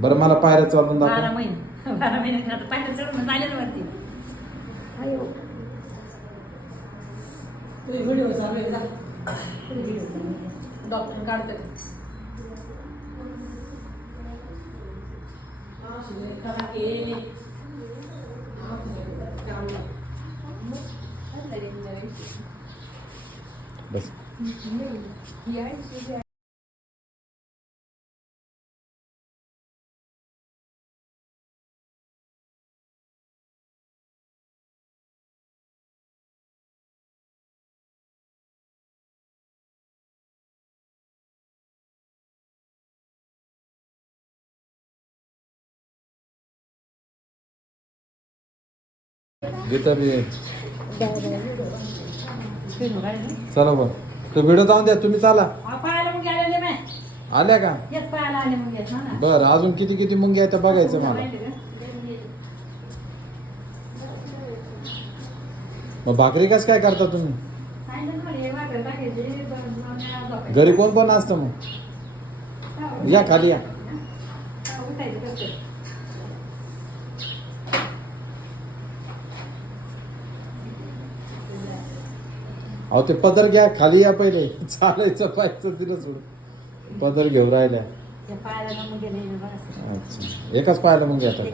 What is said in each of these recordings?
बरं मला पायऱ्या चालून 12 दाखव. महिने 12 महिने आता पायऱ्या चढून आलेलं वरती. अयो व्हिडिओ चालू आहे जा. डॉक्टर काढते बस गीता बी चला बघ तो व्हिडिओ जाऊन द्या तुम्ही चला. पाहायला मग आलेले नाही आल्या का येत पाहायला आले मग येत ना. बरं अजून किती किती मुंगी आहे तर बघायचं मला. मग भाकरी कसं काय करता तुम्ही घरी कोण कोण असतं मग या खाली या. अहो ते पदर घ्या खाली या पहिले चालायचं पाहायचं तिला सोड पदर घेऊन राहिल्या. अच्छा एकच पाहायला मग आता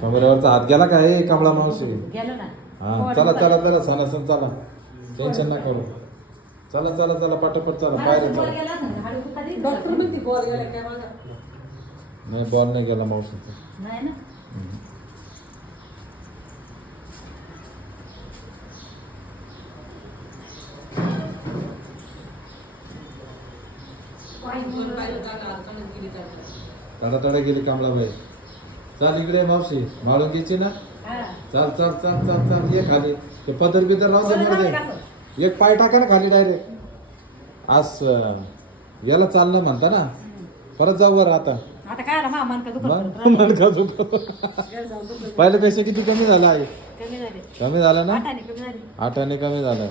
कमरेवरचा हात गेला काय कमळा मावशी. गेलो ना. हा चला चला चला सणासण चला टेन्शन ना करू. चला चला चला पटापट चला पायऱ्या चला. डॉक्टर म्हणते बॉल गेला काय माझा. नाही बॉल नाही गेला मावशीचा. नाही ना. तडा गेली कमळाबाई. चाल इकडे मावशी माळून घ्यायची ना. चाल चाल चाल चाल चाल ये खाली ते पदर बिदर राहू दे मध्ये. एक पाय टाका ना खाली डायरेक्ट आज याला चालणं म्हणता ना. परत जाऊ बरं आता आता काय आला मामांका मनका दुखतो. पहिल्यापेक्षा किती कमी झालं आहे. कमी झाले. कमी झालं ना. 8 आणे कमी झाले. 8 आणे कमी झालं.